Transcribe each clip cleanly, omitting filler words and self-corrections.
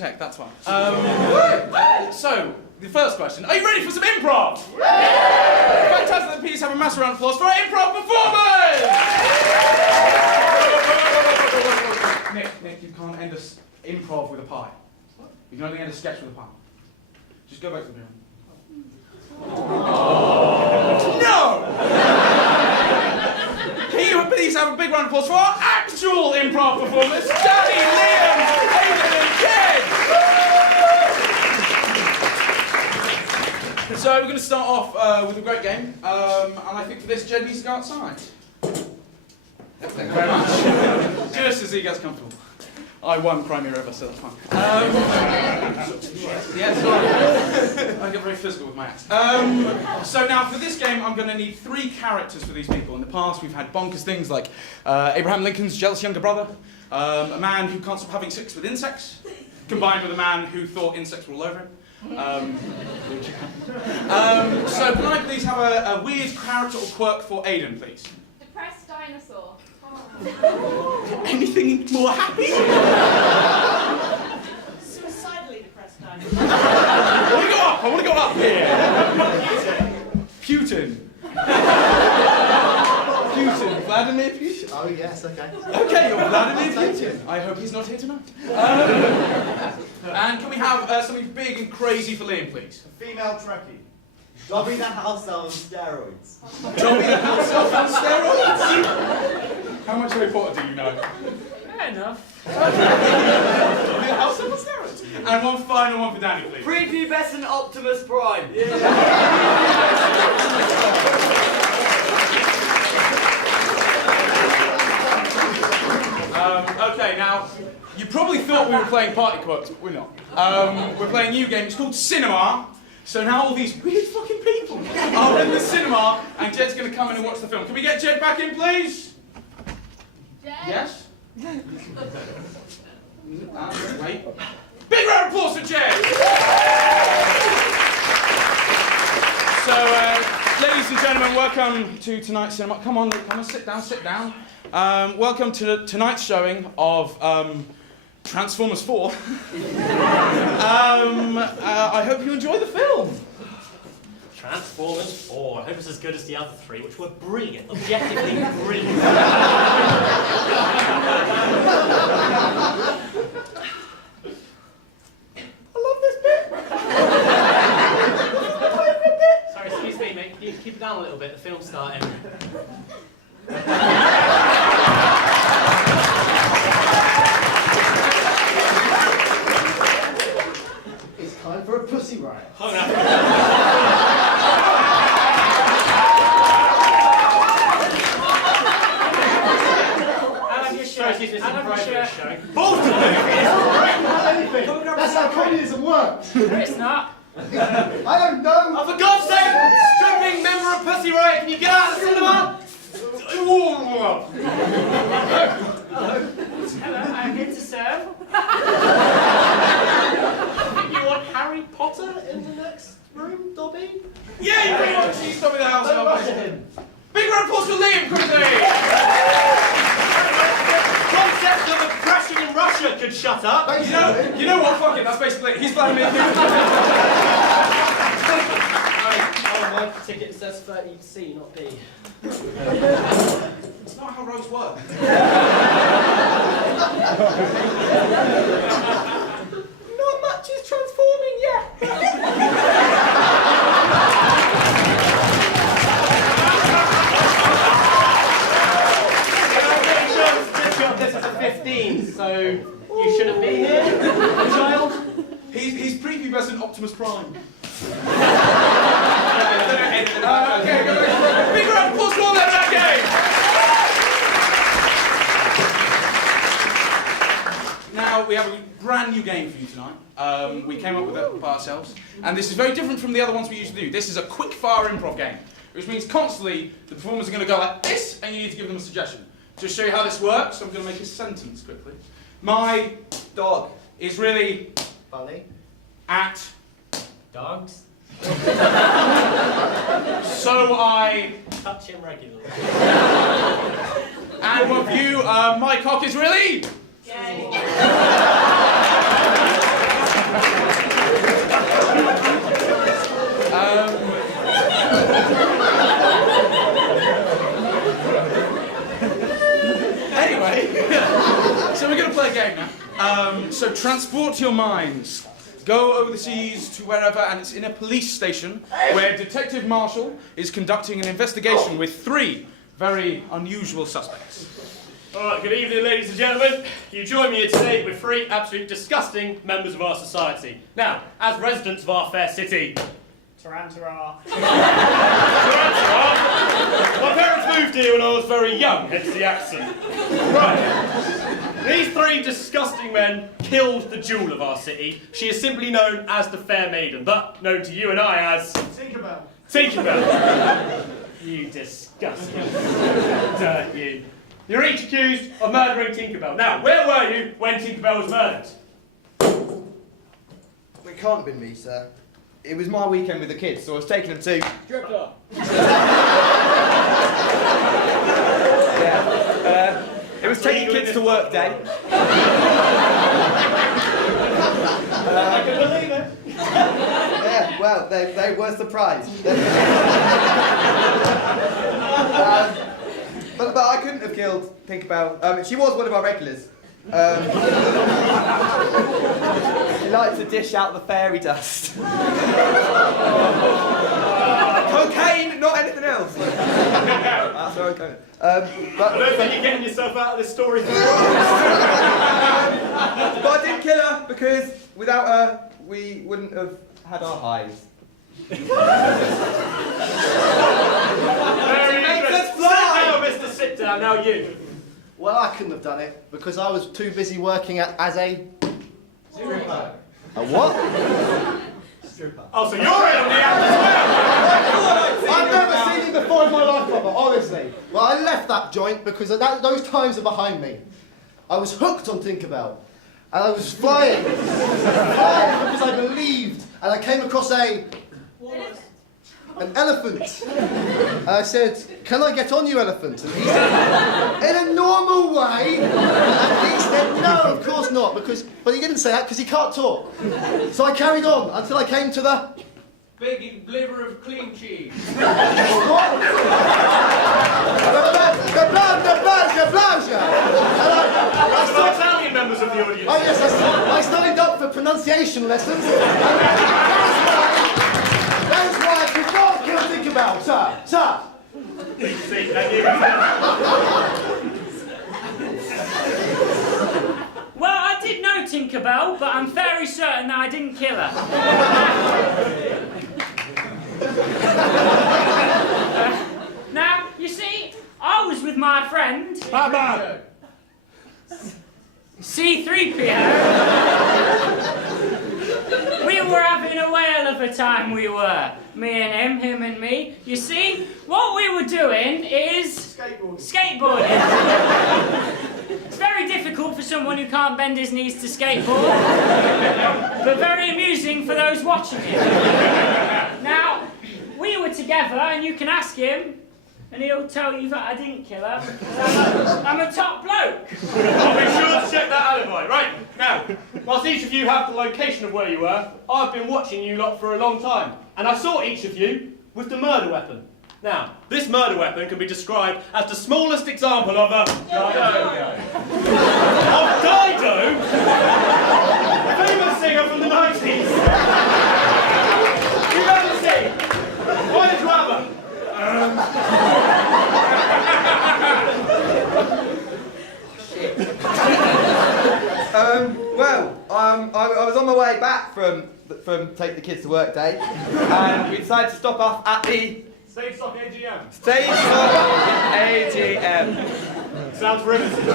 check, that's fine. So, the first question, are you ready for some improv? Fantastic, please have a massive round of applause for our improv performers! Nick, you can't end improv with a pie. You can only end a sketch with a pie. Just go back to the beginning. No! Can you please have a big round of applause for our actual improv performers, Danny, Liam, Aidan and Ken! So we're going to start off with a great game, and I think for this, Jed needs to go outside. Thank you very much. Just as he gets comfortable. I won Crimea River, so that's fine. Yes, I get very physical with my act. So now for this game, I'm going to need 3 characters for these people. In the past, we've had bonkers things like Abraham Lincoln's jealous younger brother, a man who can't stop having sex with insects, combined with a man who thought insects were all over him. So can I please have a weird character or quirk for Aidan, please? Depressed dinosaur. Anything more happy? Suicidally depressed dinosaur. I want to go up here. Putin. Vladimir Putin? Oh yes, okay. Okay, you're Vladimir Putin. I hope he's not here tonight. And can we have something big and crazy for Liam, please? A female Trekkie. Dobby the house elf on steroids. Dobby the house elf on steroids? How much Harry Potter do you know? Fair enough. Dobby the house elf on steroids. And one final one for Danny, please. Prepubescent Optimus Prime. Okay, now, you probably thought we were playing party quirks, but we're not. We're playing a new game, it's called Cinema. So now all these weird fucking people are in the cinema, and Jed's going to come in and watch the film. Can we get Jed back in, please? Jed? Yes? Wait. Big round of applause for Jed! So, ladies and gentlemen, welcome to tonight's cinema. Come on, sit down. Welcome to tonight's showing of Transformers 4. I hope you enjoy the film. Transformers 4. I hope it's as good as the other 3, which were brilliant, objectively brilliant. I love this bit. Sorry, excuse me, mate. Can you keep it down a little bit? The film's starting. It's time for a pussy riot. Oh, no. Both of them! That's how communism works! No, it's not. I don't know! Oh, for God's sake! Stripping member of Pussy Riot, can you get out of the cinema? Hello, I'm here to serve. You want Harry Potter in the next room, Dobby? Yeah, you pretty much need Dobby the house Don't rush elf. him! Big round of applause for Liam, quickly! Concept of a crashing in Russia could shut up. You know what? Fuck it. That's basically it. He's Vladimir Putin. Oh, my ticket says 30C, not B. It's not how roads work. Not much is transforming yet. This is a 15, so you shouldn't be here, child. He's prepubescent Optimus Prime. Okay, big round of applause for all that game. Now we have a brand new game for you tonight. We came up with it by ourselves, and this is very different from the other ones we usually do. This is a quick-fire improv game, which means constantly the performers are going to go like this, and you need to give them a suggestion. To show you how this works, I'm going to make a sentence quickly. My dog is really Funny. at Dogs? so I Touch him regularly. and one of you, my cock is really Yay. So transport your minds. Go over the seas to wherever, and it's in a police station where Detective Marshall is conducting an investigation with 3 very unusual suspects. Alright, good evening, ladies and gentlemen. You join me here today with 3 absolutely disgusting members of our society. Now, as residents of our fair city, Tarantara. my parents moved here when I was very young, hence the accent. Right. These 3 disgusting men killed the jewel of our city. She is simply known as the Fair Maiden, but known to you and I as... Tinkerbell. Tinkerbell. You disgusting dirt, you. You're each accused of murdering Tinkerbell. Now, where were you when Tinkerbell was murdered? It can't have been me, sir. It was my weekend with the kids, so I was taking them to... Yeah. It was taking kids to work day. I can believe it. Yeah, well, they were surprised. But I couldn't have killed Tinkerbell. She was one of our regulars. She liked to dish out the fairy dust. Cocaine, not anything else. That's where I'm going. I don't think you're getting yourself out of this story. But I didn't kill her because without her, we wouldn't have had our hives. Very interesting. Sit down, Mr. Sit down. Now you. Well, I couldn't have done it because I was too busy working as a... Stripper. A what? Stripper. Oh, so you're in on the act as well. I've never seen you before in my life, Robert, honestly. Well, I left that joint because those times are behind me. I was hooked on Tinkerbell. And I was flying. Flying because I believed. And I came across an elephant. And I said, "Can I get on you, elephant?" And he said, in a normal way. And he said, "No, of course not." But he didn't say that because he can't talk. So I carried on until I came to the... Big liver of clean cheese. What? the pleasure. That's the Italian members of the audience. Oh yes, I signed up for pronunciation lessons. That's why I could not kill Tinkerbell, sir. See, thank you. Well, I did know Tinkerbell, but I'm very certain that I didn't kill her. Now, you see, I was with my friend... Batman! C-3PO. We were having a whale of a time, we were. Me and him and me. You see, what we were doing is... Skateboarding. It's very difficult for someone who can't bend his knees to skateboard, but very amusing for those watching it. Now, we were together, and you can ask him, and he'll tell you that I didn't kill her. I'm a top bloke. I'll be sure to check that alibi. Right, now, whilst each of you have the location of where you were, I've been watching you lot for a long time, and I saw each of you with the murder weapon. Now, this murder weapon can be described as the smallest example of a... Dido? Of Dido? Famous singer from the 90s. You ever sing? Why did you have her? I was on my way back from Take the Kids to Work Day, and we decided to stop off at the... Stage Stock AGM. Stage Stock AGM. Sounds riveting.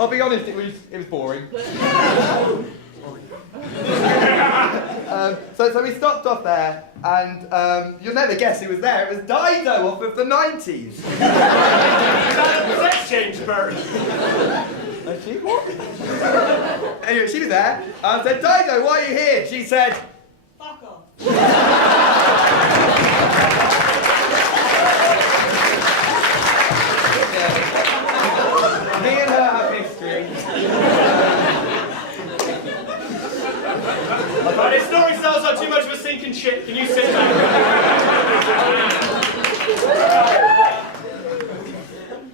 I'll be honest, it was boring. So we stopped off there, and you'll never guess who was there. It was Dido off of the 90s. Sex change bird. And she, what? Anyway, she was there. I said, "Dido, why are you here?" She said, Fuck off. Me and her have history. Right, this story sounds like too much of a sinking ship. Can you sit down?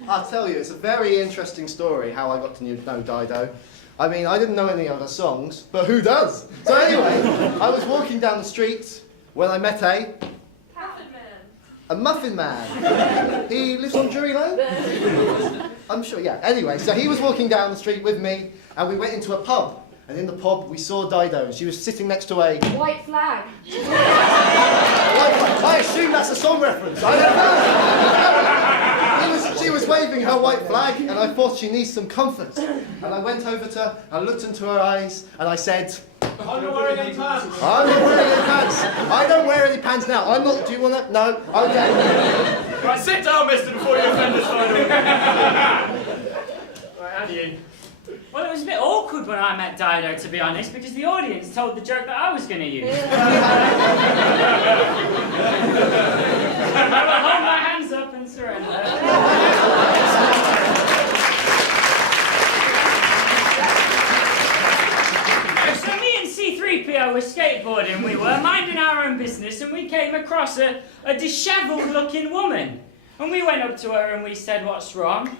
I'll tell you, it's a very interesting story how I got to know Dido. I mean, I didn't know any other songs, but who does? So anyway, I was walking down the street when I met a muffin man. He lives on Drury Lane? I'm sure, yeah. Anyway, so he was walking down the street with me, and we went into a pub. And in the pub, we saw Dido, and she was sitting next to a... White flag. I assume that's a song reference. I don't know. She was waving her white flag, and I thought she needs some comfort. And I went over to her, I looked into her eyes, and I said... I'm not wearing any pants. I'm not wearing any pants. I don't wear any pants now. I'm not... Do you want to... No? Okay. Right, sit down, mister, before you offend us finally. Right, and you. Well, it was a bit awkward when I met Dido, to be honest, because the audience told the joke that I was going to use. I will hold my hands up and surrender. So me and C-3PO were skateboarding, we were, minding our own business, and we came across a dishevelled-looking woman. And we went up to her and we said, "What's wrong?"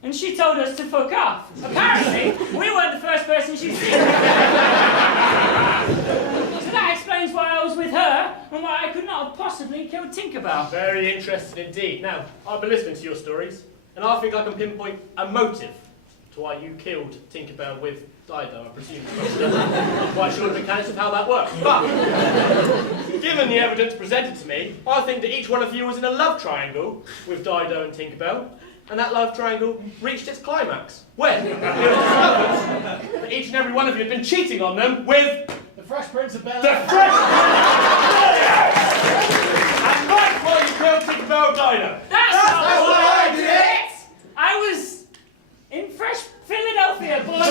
And she told us to fuck off. Apparently, we weren't the first person she'd seen. So that explains why I was with her and why I could not have possibly killed Tinkerbell. Very interesting indeed. Now, I've been listening to your stories, and I think I can pinpoint a motive to why you killed Tinkerbell with Dido, I presume. I'm not quite sure the mechanics of how that works. But, given the evidence presented to me, I think that each one of you was in a love triangle with Dido and Tinkerbell. And that love triangle reached its climax when it was discovered that each and every one of you had been cheating on them with The Fresh Prince of Bel-Air. the Fresh And that's why you killed Tinkerbell Dido. That's not why why I did it! I was in fresh Philadelphia, boy.